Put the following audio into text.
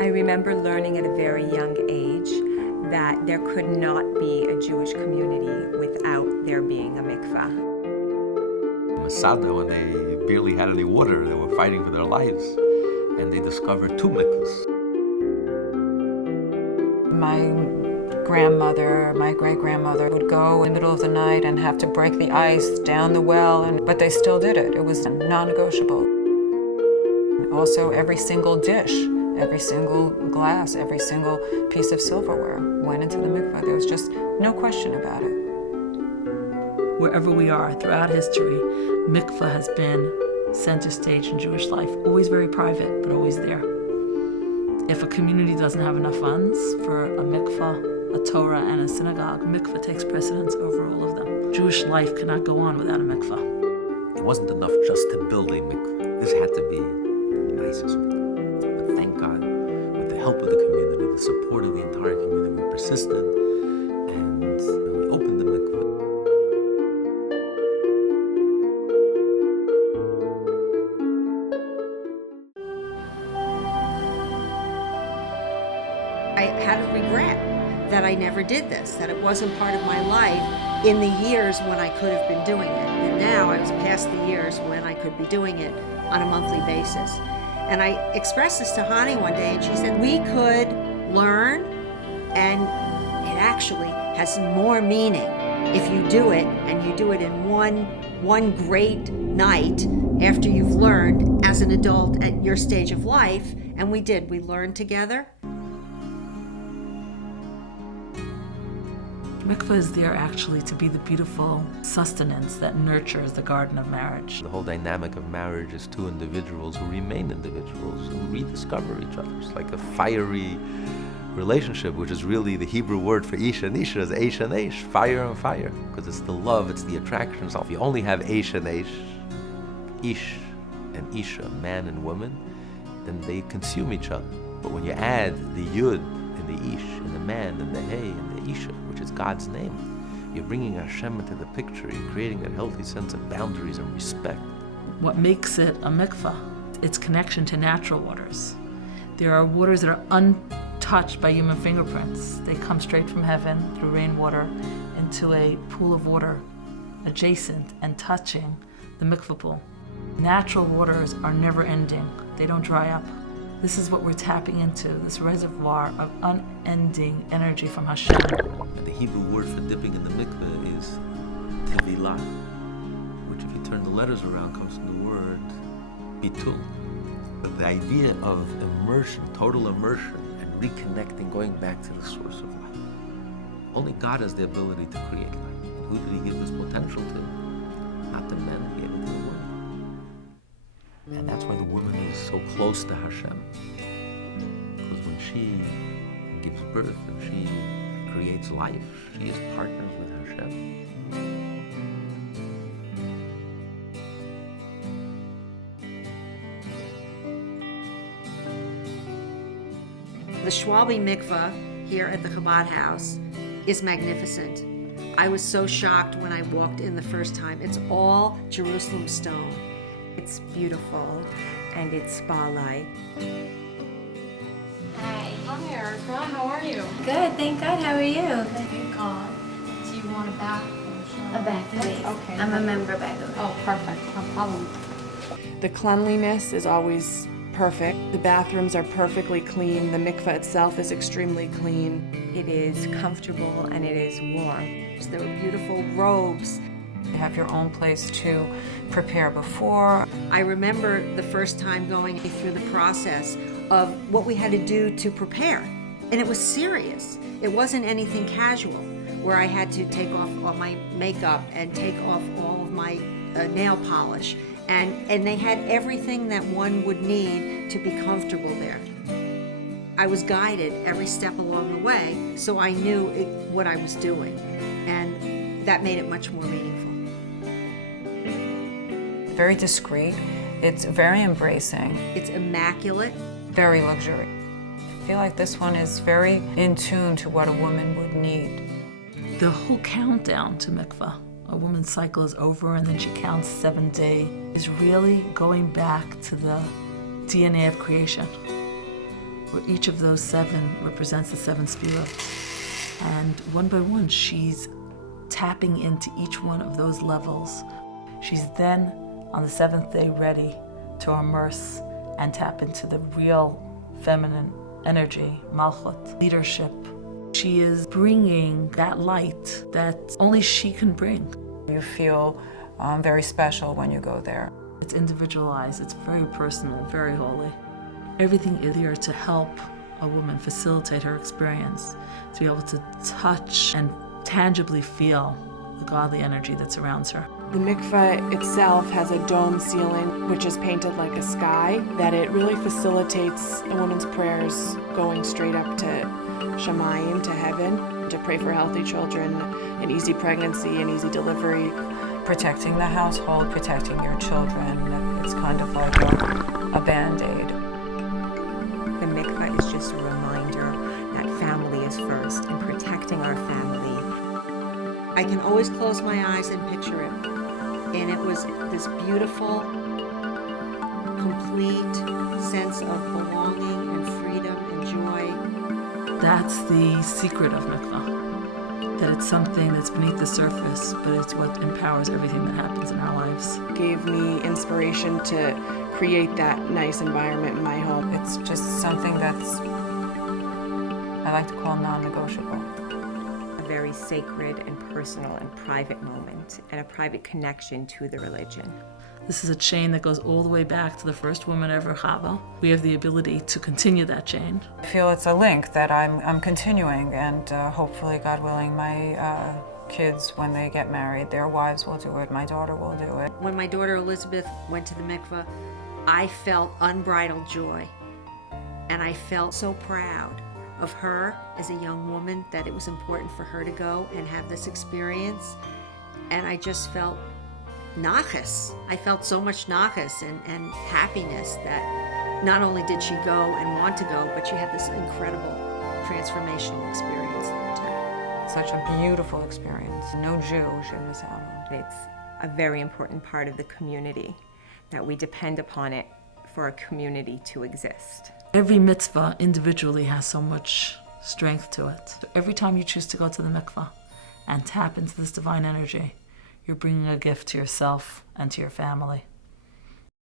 I remember learning at a very young age that there could not be a Jewish community without there being a mikvah. Masada, when they barely had any water, they were fighting for their lives, and they discovered 2 mikvahs. My grandmother, my great-grandmother would go in the middle of the night and have to break the ice down the well, but they still did it. It was non-negotiable. Also, every single dish, every single glass, every single piece of silverware went into the mikvah. There was just no question about it. Wherever we are throughout history, mikvah has been center stage in Jewish life, always very private, but always there. If a community doesn't have enough funds for a mikvah, a Torah, and a synagogue, mikvah takes precedence over all of them. Jewish life cannot go on without a mikvah. It wasn't enough just to build a mikvah. This had to be the nicest mikvah. But thank God, with the help of the community, the support of the entire community, we persisted, and we opened the mikvah. I had a regret that I never did this, that it wasn't part of my life in the years when I could have been doing it. And now I was past the years when I could be doing it on a monthly basis. And I expressed this to Hani one day, and she said, we could learn, and it actually has more meaning if you do it, and you do it in one great night after you've learned as an adult at your stage of life. And we did. We learned together. Mikvah is there actually to be the beautiful sustenance that nurtures the garden of marriage. The whole dynamic of marriage is 2 individuals who remain individuals, who rediscover each other. It's like a fiery relationship, which is really the Hebrew word for Isha and Isha is Eish and Eish, fire and fire, because it's the love, it's the attraction. So if you only have Eish and Eish, Ish and Isha, man and woman, then they consume each other. But when you add the Yud and the Ish and the man and the Hey and the Isha, which is God's name, you're bringing Hashem into the picture, you're creating that healthy sense of boundaries and respect. What makes it a mikvah? Its connection to natural waters. There are waters that are untouched by human fingerprints. They come straight from heaven through rainwater into a pool of water adjacent and touching the mikvah pool. Natural waters are never ending. They don't dry up. This is what we're tapping into, this reservoir of unending energy from Hashem. And the Hebrew word for dipping in the mikveh is tevilah, which if you turn the letters around comes from the word bitul. But the idea of immersion, total immersion, and reconnecting, going back to the source of life. Only God has the ability to create life. And who did He give this potential to? Not the men, He gave it to the woman. And that's why the woman is so close to Hashem. Because when she gives birth and she creates life, she is partners with Hashem. The Schwalbe Mikvah here at the Chabad house is magnificent. I was so shocked when I walked in the first time. It's all Jerusalem stone. It's beautiful, and it's spa-like. Hi. Hi, Erica. How are you? Good, thank God. How are you? Thank God. Do you want a bath? A bath, please. Okay. I'm a member, by the way. Oh, perfect. No problem. The cleanliness is always perfect. The bathrooms are perfectly clean. The mikveh itself is extremely clean. It is comfortable and it is warm. There were beautiful robes. You have your own place to prepare before. I remember the first time going through the process of what we had to do to prepare. And it was serious. It wasn't anything casual, where I had to take off all my makeup and take off all of my nail polish. And they had everything that one would need to be comfortable there. I was guided every step along the way, so I knew what I was doing. And that made it much more meaningful. Very discreet. It's very embracing. It's immaculate. Very luxurious. I feel like this one is very in tune to what a woman would need. The whole countdown to mikvah, a woman's cycle is over and then she counts 7 days, is really going back to the DNA of creation. where each of those 7 represents the 7 spheres. And one by one, she's tapping into each one of those levels. She's then, on the 7th day, ready to immerse and tap into the real feminine energy, Malchut, leadership. She is bringing that light that only she can bring. You feel very special when you go there. It's individualized, it's very personal, very holy. Everything is here to help a woman facilitate her experience, to be able to touch and tangibly feel the godly energy that surrounds her. The mikveh itself has a dome ceiling, which is painted like a sky, that it really facilitates a woman's prayers going straight up to Shamayim, to heaven, to pray for healthy children, an easy pregnancy, an easy delivery. Protecting the household, protecting your children, it's kind of like a Band-Aid. The mikvah is just a reminder that family is first and protecting our family. I can always close my eyes and picture it. And it was this beautiful, complete sense of belonging and freedom and joy. That's the secret of Mikvah, that it's something that's beneath the surface, but it's what empowers everything that happens in our lives. Gave me inspiration to create that nice environment in my home. It's just something that's, I like to call non-negotiable. A very sacred and personal and private moment and a private connection to the religion. This is a chain that goes all the way back to the first woman ever, Chava. We have the ability to continue that chain. I feel it's a link that I'm continuing, and hopefully, God willing, my kids, when they get married, their wives will do it, my daughter will do it. When my daughter Elizabeth went to the mikveh, I felt unbridled joy. And I felt so proud of her as a young woman, that it was important for her to go and have this experience. And I just felt nachas. I felt so much nachas and happiness that not only did she go and want to go, but she had this incredible transformational experience there too. Such a beautiful experience. No Jew should miss out on it. It's a very important part of the community, that we depend upon it for a community to exist. Every mitzvah individually has so much strength to it. So every time you choose to go to the mikvah and tap into this divine energy, you're bringing a gift to yourself and to your family.